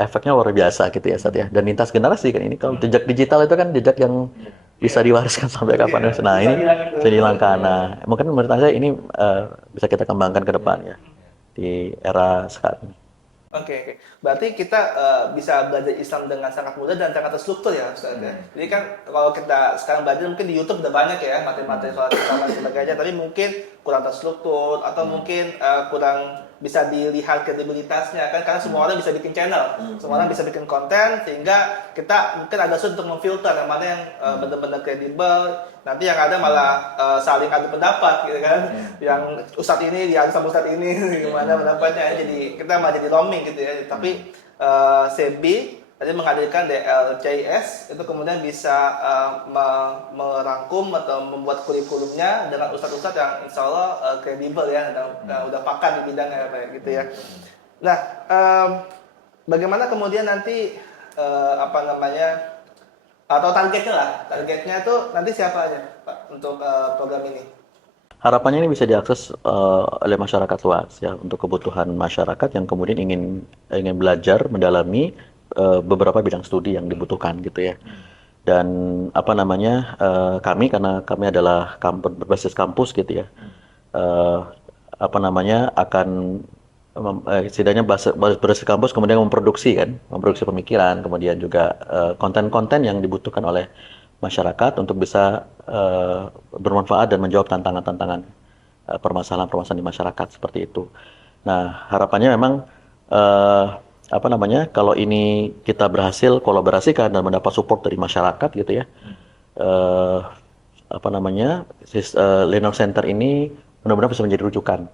efeknya luar biasa gitu ya Sat ya. Dan lintas generasi kan ini. Kalau jejak digital itu kan jejak yang bisa diwariskan sampai kapan. Nah ini bisa dihilangkan. Nah mungkin menurut saya ini bisa kita kembangkan ke depan ya di era sekarang. Oke. Berarti kita bisa belajar Islam dengan sangat mudah dan sangat terstruktur ya Ustaz ya. Jadi kan kalau kita sekarang belajar mungkin di YouTube udah banyak ya materi-materi soal Islam dan sebagainya, tapi mungkin kurang terstruktur atau mungkin kurang bisa dilihat kredibilitasnya kan, karena semua orang bisa bikin channel, semua orang bisa bikin konten, sehingga kita mungkin agak sulit untuk memfilter yang mana yang benar-benar kredibel. Nanti yang ada malah saling adu pendapat gitu kan, yang ustadz ini diadu sama ustadz ini gimana pendapatnya, jadi kita malah jadi roaming gitu ya. Tapi SEBI tadi menghadirkan DLCS itu kemudian bisa merangkum atau membuat kurikulumnya dengan ustadz-ustadz yang insya Allah kredibel ya, dan udah pakar di bidangnya kayak gitu ya. Nah, bagaimana kemudian nanti apa namanya, atau targetnya itu nanti siapa aja Pak untuk program ini? Harapannya ini bisa diakses oleh masyarakat luas ya, untuk kebutuhan masyarakat yang kemudian ingin belajar mendalami beberapa bidang studi yang dibutuhkan gitu ya. Dan apa namanya, kami karena kami adalah berbasis kampus gitu ya, apa namanya, akan setidaknya berbasis kampus kemudian memproduksi pemikiran, kemudian juga konten-konten yang dibutuhkan oleh masyarakat untuk bisa bermanfaat dan menjawab tantangan-tantangan permasalahan-permasalahan di masyarakat seperti itu. Nah, harapannya memang apa namanya, kalau ini kita berhasil kolaborasikan dan mendapat support dari masyarakat gitu ya, apa namanya, Linux Center ini benar-benar bisa menjadi rujukan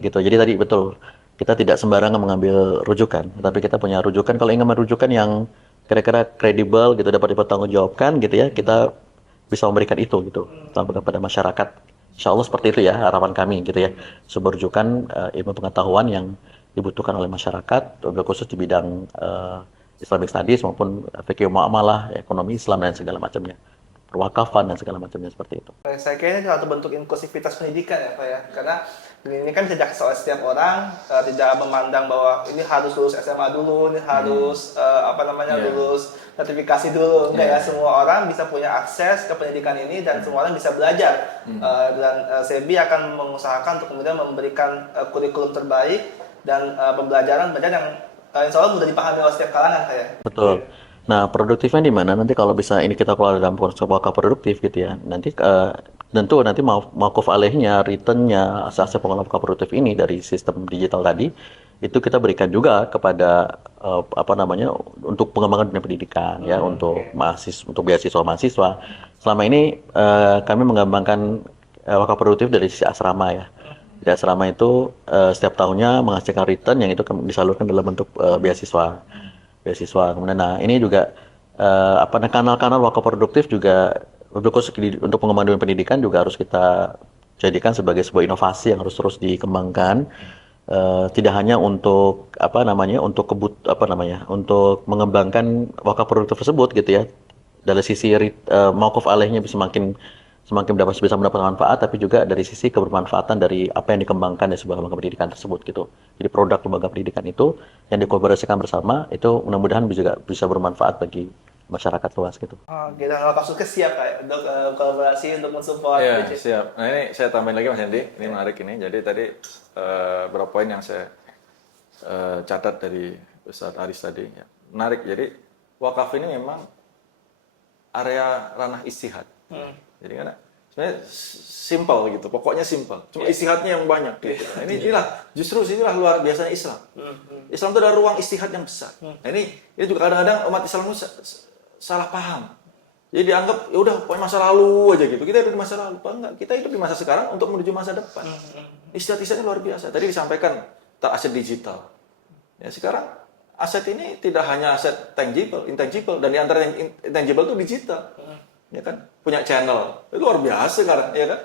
gitu. Jadi tadi betul, kita tidak sembarangan mengambil rujukan, tapi kita punya rujukan. Kalau ingin merujukan yang kira-kira kredibel gitu, dapat dipertanggungjawabkan gitu ya, kita bisa memberikan itu gitu kepada masyarakat. Insya Allah seperti itu ya harapan kami gitu ya, sumber rujukan ilmu pengetahuan yang dibutuhkan oleh masyarakat, khusus di bidang Islamic Studies maupun fikih muamalah, ekonomi Islam dan segala macamnya, perwakafan dan segala macamnya seperti itu. Saya kira ini satu bentuk inklusivitas pendidikan ya Pak ya, karena ini kan sejak oleh setiap orang, tidak memandang bahwa ini harus lulus SMA dulu, ini harus apa namanya, lulus sertifikasi dulu, enggak ya, semua orang bisa punya akses ke pendidikan ini dan semua orang bisa belajar. Dan SEBI akan mengusahakan untuk kemudian memberikan kurikulum terbaik dan pembelajaran yang insya Allah mudah dipahami oleh setiap kalangan kayak. Betul. Nah, produktifnya di mana? Nanti kalau bisa ini kita kelola dalam konsep wakaf produktif gitu ya. Nanti tentu nanti mauquf alaihnya, returnnya, asas pengelolaan wakaf produktif ini dari sistem digital tadi, itu kita berikan juga kepada apa namanya, untuk pengembangan dunia pendidikan ya, untuk beasiswa mahasiswa. Selama ini kami mengembangkan wakaf produktif dari sisi asrama ya. Di asrama itu setiap tahunnya menghasilkan return yang itu disalurkan dalam bentuk beasiswa. Kemudian, nah ini juga kanal-kanal wakaf produktif juga untuk pengembangan pendidikan juga harus kita jadikan sebagai sebuah inovasi yang harus terus dikembangkan. Tidak hanya untuk untuk mengembangkan wakaf produktif tersebut gitu ya. Dari sisi mauquf alaihnya semakin bisa mendapat manfaat, tapi juga dari sisi kebermanfaatan dari apa yang dikembangkan dari sebuah lembaga pendidikan tersebut gitu. Jadi produk lembaga pendidikan itu yang dikolaborasikan bersama itu mudah-mudahan juga bisa bermanfaat bagi masyarakat luas gitu. Oke, dan Wakaf Sukses siap Kak untuk kolaborasi untuk mensupport. Iya, siap. Nah ini saya tambahin lagi Mas Hendy, ini menarik ini. Jadi tadi beberapa poin yang saya catat dari Ustadz Aris tadi. Ya. Menarik, jadi wakaf ini memang area ranah istihad. Jadi kan sebenarnya simpel gitu, pokoknya simpel. Cuma istihadnya yang banyak gitu. Nah, inilah luar biasanya Islam. Islam itu ada ruang istihad yang besar. Nah, ini juga kadang-kadang umat Islam itu salah paham. Jadi dianggap ya udah pokoknya masa lalu aja gitu. Kita hidup di masa lalu, enggak? Kita hidup di masa sekarang untuk menuju masa depan. Istihad-istihadnya luar biasa. Tadi disampaikan aset digital. Ya sekarang aset ini tidak hanya aset tangible, intangible, dan di antara yang intangible itu digital. Ya kan, punya channel itu luar biasa sekarang, ya kan.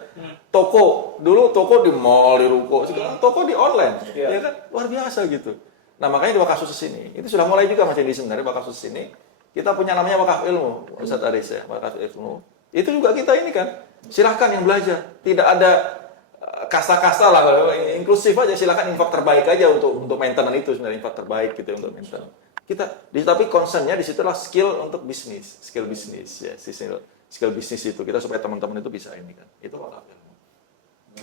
Dulu toko di mall, di ruko, sekarang toko di online, ya kan, luar biasa gitu. Nah makanya di wakaf khusus ini itu sudah mulai juga Mas Hendy, sebenarnya wakaf khusus ini kita punya namanya wakaf ilmu, Ustadz Aris ya, wakaf ilmu itu juga kita ini kan, silahkan yang belajar, tidak ada kasta-kasta lah, inklusif aja, silahkan infak terbaik aja untuk maintenance itu sebenarnya, infak terbaik gitu untuk maintenance. Tapi concernnya di situ adalah skill untuk bisnis, skill bisnis ya, skill bisnis itu kita supaya teman-teman itu bisa ini kan, itu wakaf ilmu.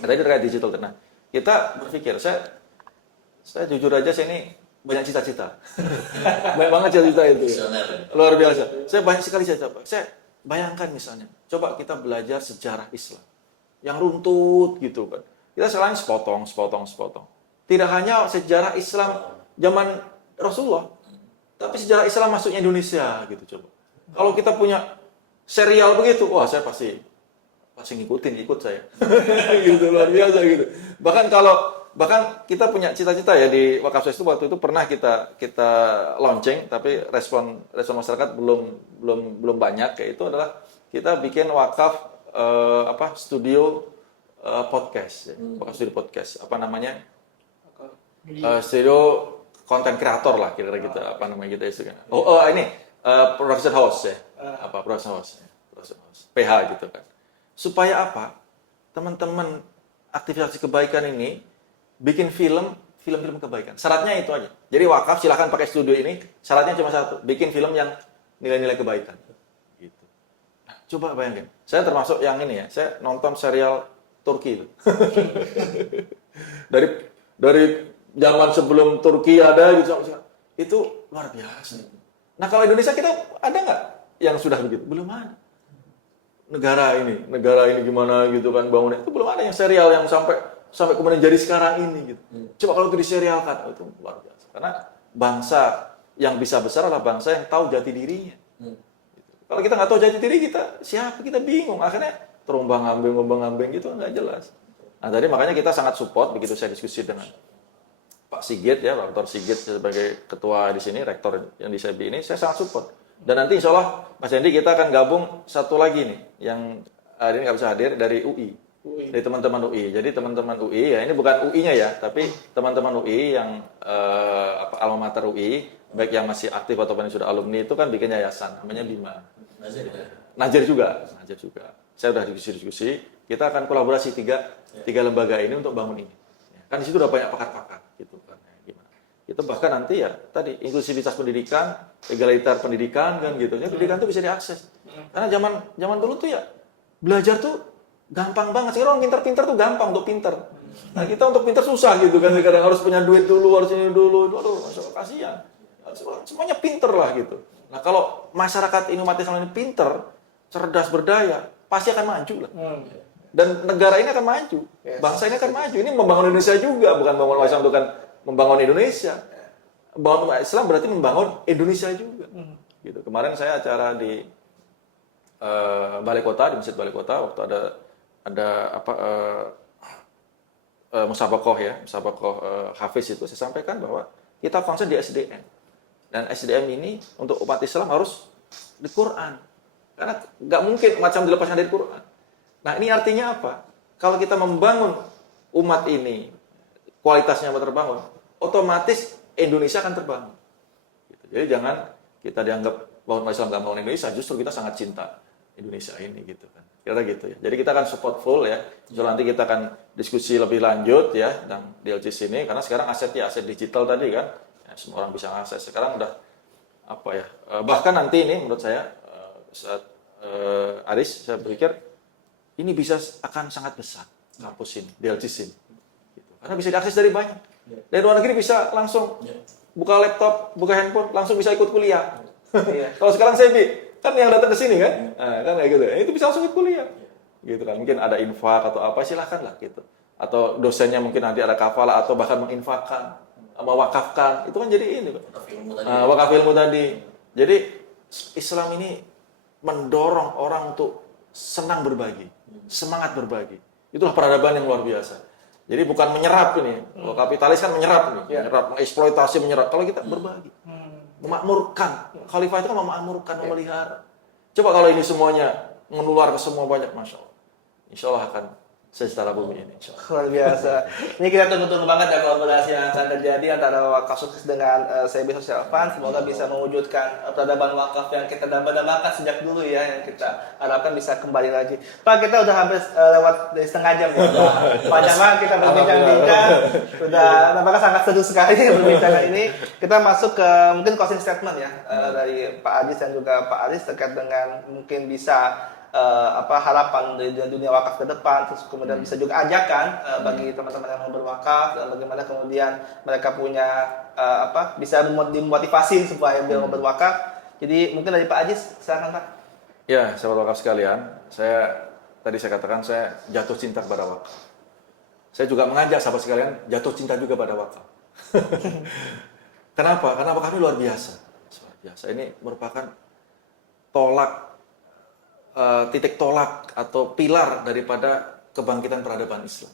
Tadi terkait digital, nah kita berpikir, saya jujur aja saya ini banyak cita-cita, banyak banget cita-cita itu, luar biasa. Saya banyak sekali cita-cita. Saya bayangkan misalnya, coba kita belajar sejarah Islam yang runtut gitu kan. Kita selain sepotong. tidak hanya sejarah Islam zaman Rasulullah, tapi sejarah Islam masuknya Indonesia gitu coba. Kalau kita punya serial begitu, wah saya pasti ikut saya. Gitu luar biasa gitu. Bahkan kita punya cita-cita ya di Wakaf Sukses itu waktu itu pernah kita launching, tapi respon masyarakat belum banyak. Kayak itu adalah kita bikin wakaf studio podcast, ya. Wakaf studio podcast. Apa namanya? Studio content creator lah kira-kira gitu. Apa namanya kita istilah? Production house ya. Production house. PH gitu kan. Supaya apa? Teman-teman aktivitas kebaikan ini bikin film kebaikan. Syaratnya itu aja. Jadi wakaf silakan pakai studio ini. Syaratnya cuma satu, bikin film yang nilai-nilai kebaikan. Gitu. Nah, coba bayangin. Saya termasuk yang ini ya. Saya nonton serial Turki itu. dari zaman sebelum Turki ada gitu. Itu luar biasa. Nah kalau Indonesia kita ada nggak yang sudah begitu? Belum ada. Negara ini gimana gitu kan bangunnya. Itu belum ada yang serial yang sampai kemudian jadi sekarang ini gitu. Coba kalau itu diserialkan, itu luar biasa. Karena bangsa yang bisa besar adalah bangsa yang tahu jati dirinya. Gitu. Kalau kita nggak tahu jati diri kita, siapa kita bingung. Akhirnya terombang-ambing gitu nggak jelas. Nah tadi makanya kita sangat support begitu saya diskusi dengan Pak Sigit ya, Pak Dr. Sigit sebagai ketua di sini, rektor yang di SEBI ini, saya sangat support. Dan nanti insya Allah Mas Hendy kita akan gabung satu lagi nih, yang hari ini nggak bisa hadir dari UI. Dari teman-teman UI. Jadi teman-teman UI ya, ini bukan UI-nya ya, tapi teman-teman UI yang alma mater UI, baik yang masih aktif ataupun yang sudah alumni itu kan bikin yayasan, namanya Bima. Najir juga. Saya sudah diskusi, kita akan kolaborasi tiga lembaga ini untuk bangun ini. Kan di situ udah banyak pakar-pakar gitu kan. Itu bahkan nanti ya tadi inklusivitas pendidikan, egaliter pendidikan kan gitu. Jadi pendidikan itu bisa diakses. Karena zaman dulu tuh ya belajar tuh gampang banget. Sekarang orang pintar-pintar tuh gampang untuk pintar. Nah, kita untuk pintar susah gitu kan. Kadang harus punya duit dulu, harus ini dulu. Aduh, kasihan. Semuanya pintar lah gitu. Nah, kalau masyarakat ini umat Islam ini pintar, cerdas, berdaya, pasti akan maju lah. Dan negara ini akan maju. Bangsa ini akan maju. Ini membangun Indonesia juga, bukan membangun umat Islam, bukan membangun Indonesia. Membangun umat Islam berarti membangun Indonesia juga. Gitu. Kemarin saya acara di Balai Kota, di Masjid Balai Kota, waktu ada musabakoh Hafiz itu, saya sampaikan bahwa kita concern di SDM. Dan SDM ini untuk umat Islam harus di Quran. Karena nggak mungkin macam dilepaskan dari Quran. Nah ini artinya apa? Kalau kita membangun umat ini, kualitasnya terbangun, otomatis Indonesia akan terbangun. Gitu. Jadi jangan kita dianggap bahwa umat Islam nggak membangun Indonesia, justru kita sangat cinta Indonesia ini gitu kan. Kira gitu ya. Jadi kita akan support full ya. So, nanti kita akan diskusi lebih lanjut ya tentang DLCC ini karena sekarang aset digital tadi kan. Ya, semua orang bisa akses. Sekarang udah bahkan nanti ini menurut saya saat Aris saya berpikir ini akan sangat besar kampus ini, DLCC ini. Gitu. Karena bisa diakses dari banyak. Dari luar negeri bisa langsung buka laptop, buka handphone, langsung bisa ikut kuliah. Kalau sekarang saya kan yang datang ke sini kan, kan kayak gitu. Itu bisa langsung ikut kuliah. Gitu kan. Mungkin ada infak atau apa silahkan lah gitu. Atau dosennya mungkin nanti ada kafalah atau bahkan menginfakkan, mewakafkan. Itu kan jadi ini, wakaf ilmu tadi. Jadi Islam ini mendorong orang untuk senang berbagi, semangat berbagi. Itulah peradaban yang luar biasa. Jadi bukan menyerap ini. Kalau kapitalis kan menyerap nih, menyerap, mengeksploitasi, menyerap. Kalau kita berbagi, memakmurkan. Khalifah itu kan memakmurkan, memelihara. Coba kalau ini semuanya menular ke semua banyak, Masya Allah. Insya Allah akan sejahtera bumi ini. Luar biasa. Ini kita tunggu-tunggu banget ya kolaborasi yang akan terjadi antara Wakaf Sukses dengan SEBI Social Fund. Semoga bisa mewujudkan peradaban wakaf yang kita dambakan sejak dulu ya, yang kita harapkan bisa kembali lagi. Pak, kita udah hampir lewat dari setengah jam ya. Panjang banget kita berbincang-bincang. Sudah nampaknya sangat seru sekali perbincangan ini. Kita masuk ke mungkin closing statement ya dari Pak Adis dan juga Pak Aris terkait dengan mungkin bisa harapan dari dunia wakaf ke depan, terus kemudian bisa juga ajakan bagi teman-teman yang mau berwakaf dan bagaimana kemudian mereka punya bisa dimotivasi supaya dia mau berwakaf. Jadi mungkin dari Pak Ajis, silakan Pak. Ya, sahabat wakaf sekalian, tadi saya katakan saya jatuh cinta kepada wakaf. saya juga mengajak sahabat sekalian jatuh cinta juga pada wakaf. Kenapa? Karena wakaf ini luar biasa. Luar biasa. Ini merupakan tolak, titik tolak atau pilar daripada kebangkitan peradaban Islam.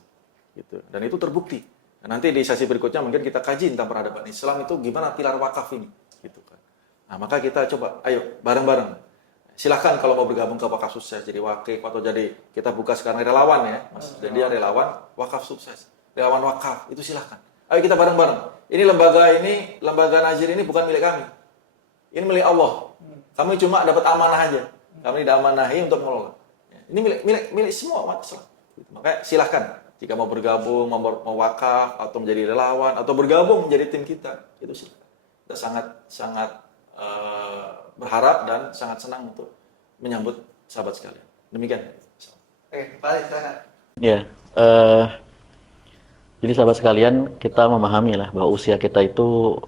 Gitu. Dan itu terbukti. Dan nanti di sesi berikutnya mungkin kita kaji tentang peradaban Islam itu gimana pilar wakaf ini. Gitu kan. Nah, maka kita coba, ayo bareng-bareng. Silahkan kalau mau bergabung ke wakaf sukses, jadi wakif atau jadi kita buka sekarang relawan ya, Mas. Jadi dia relawan wakaf sukses, relawan wakaf itu silahkan. Ayo kita bareng-bareng. Ini lembaga Nazir ini bukan milik kami. Ini milik Allah. Kami cuma dapat amanah aja. Kami diamanahi untuk mengelola. Ini milik semua umat Islam. Makanya silahkan. Jika mau bergabung, mau wakaf atau menjadi relawan atau bergabung menjadi tim kita, itu silahkan. Kita sangat berharap dan sangat senang untuk menyambut sahabat sekalian. Demikian. Oke, Pak Aris, silakan. Ya, jadi sahabat sekalian, kita memahami lah bahwa usia kita itu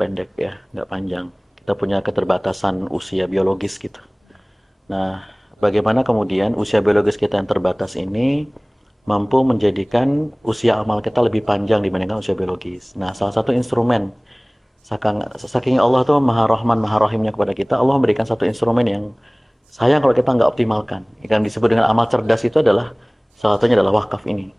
pendek ya, nggak panjang. Kita punya keterbatasan usia biologis gitu. Nah, bagaimana kemudian usia biologis kita yang terbatas ini mampu menjadikan usia amal kita lebih panjang dibandingkan usia biologis. Nah, salah satu instrumen saking Allah tuh Maha Rahman, Maha Rahimnya kepada kita, Allah memberikan satu instrumen yang sayang kalau kita nggak optimalkan. Yang disebut dengan amal cerdas itu adalah salah satunya adalah wakaf ini.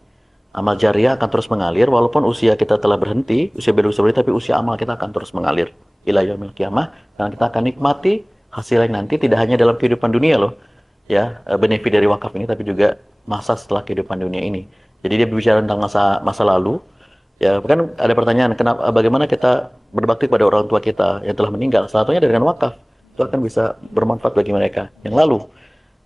Amal jariah akan terus mengalir walaupun usia kita telah berhenti, usia biologis berhenti, tapi usia amal kita akan terus mengalir ila yaumil qiyamah, dan kita akan nikmati hasilnya nanti tidak hanya dalam kehidupan dunia loh. Ya, benefit dari wakaf ini tapi juga masa setelah kehidupan dunia ini. Jadi dia berbicara tentang masa lalu. Ya, kan ada pertanyaan, bagaimana kita berbakti kepada orang tua kita yang telah meninggal? Salah satunya dengan wakaf. Itu akan bisa bermanfaat bagi mereka yang lalu.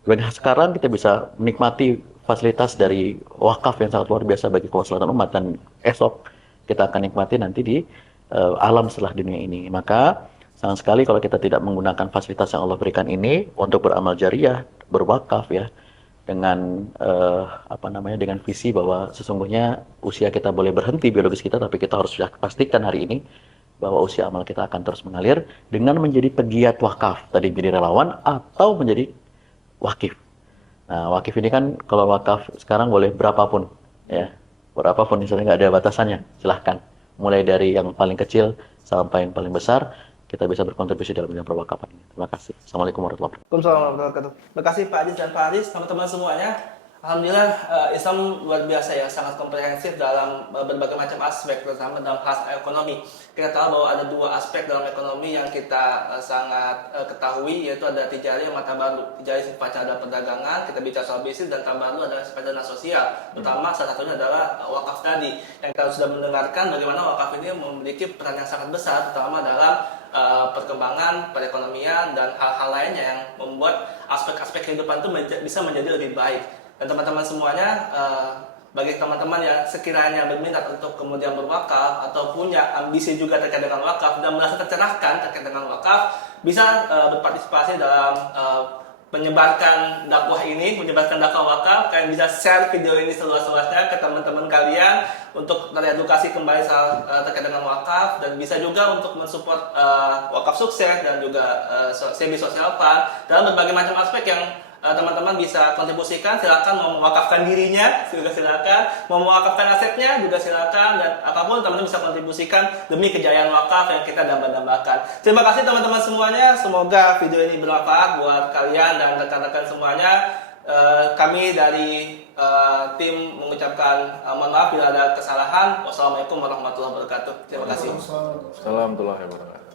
Dan sekarang kita bisa menikmati fasilitas dari wakaf yang sangat luar biasa bagi kemaslahatan umat, dan esok kita akan nikmati nanti di alam setelah dunia ini. Maka sayang sekali kalau kita tidak menggunakan fasilitas yang Allah berikan ini untuk beramal jariah, berwakaf ya. Dengan dengan visi bahwa sesungguhnya usia kita boleh berhenti biologis kita, tapi kita harus pastikan hari ini bahwa usia amal kita akan terus mengalir dengan menjadi pegiat wakaf, tadi menjadi relawan atau menjadi wakif. Nah, wakif ini kan kalau wakaf sekarang boleh berapapun ya, berapapun, misalnya nggak ada batasannya, silahkan. Mulai dari yang paling kecil sampai yang paling besar, kita bisa berkontribusi dalam bidang perwakafan ini. Terima kasih. Assalamualaikum warahmatullahi wabarakatuh. Waalaikumsalam warahmatullahi wabarakatuh. Terima kasih Pak Aziz dan Pak Aris, teman-teman semuanya. Alhamdulillah Islam luar biasa ya, sangat komprehensif dalam berbagai macam aspek, terutama dalam hal ekonomi. Kita tahu bahwa ada dua aspek dalam ekonomi yang kita sangat ketahui, yaitu ada tijari dan matabaru. Tijari sifatnya ada perdagangan, kita bicara soal bisnis, dan tabaru adalah sifatnya dana sosial. Pertama, salah satunya adalah wakaf tadi, yang kita sudah mendengarkan bagaimana wakaf ini memiliki peran yang sangat besar, terutama dalam perkembangan perekonomian dan hal-hal lainnya yang membuat aspek-aspek kehidupan itu bisa menjadi lebih baik. Dan teman-teman semuanya, bagi teman-teman yang sekiranya berminat untuk kemudian berwakaf atau punya ambisi juga terkait dengan wakaf dan merasa tercerahkan terkait dengan wakaf, bisa berpartisipasi dalam menyebarkan dakwah ini, menyebarkan dakwah wakaf. Kalian bisa share video ini seluas-luasnya ke teman-teman kalian untuk teredukasi kembali terkait dengan wakaf, dan bisa juga untuk mensupport wakaf sukses dan juga semi social fund dalam berbagai macam aspek yang teman-teman bisa kontribusikan. Silakan mau mewakafkan dirinya juga silakan, mau mewakafkan asetnya juga silakan, dan apapun teman-teman bisa kontribusikan demi kejayaan wakaf yang kita dambakan. Terima kasih teman-teman semuanya, semoga video ini bermanfaat buat kalian dan rekan-rekan semuanya. Kami dari tim mengucapkan mohon maaf bila ada kesalahan. Wassalamualaikum warahmatullahi wabarakatuh. Terima kasih. Assalamualaikum warahmatullahi wabarakatuh.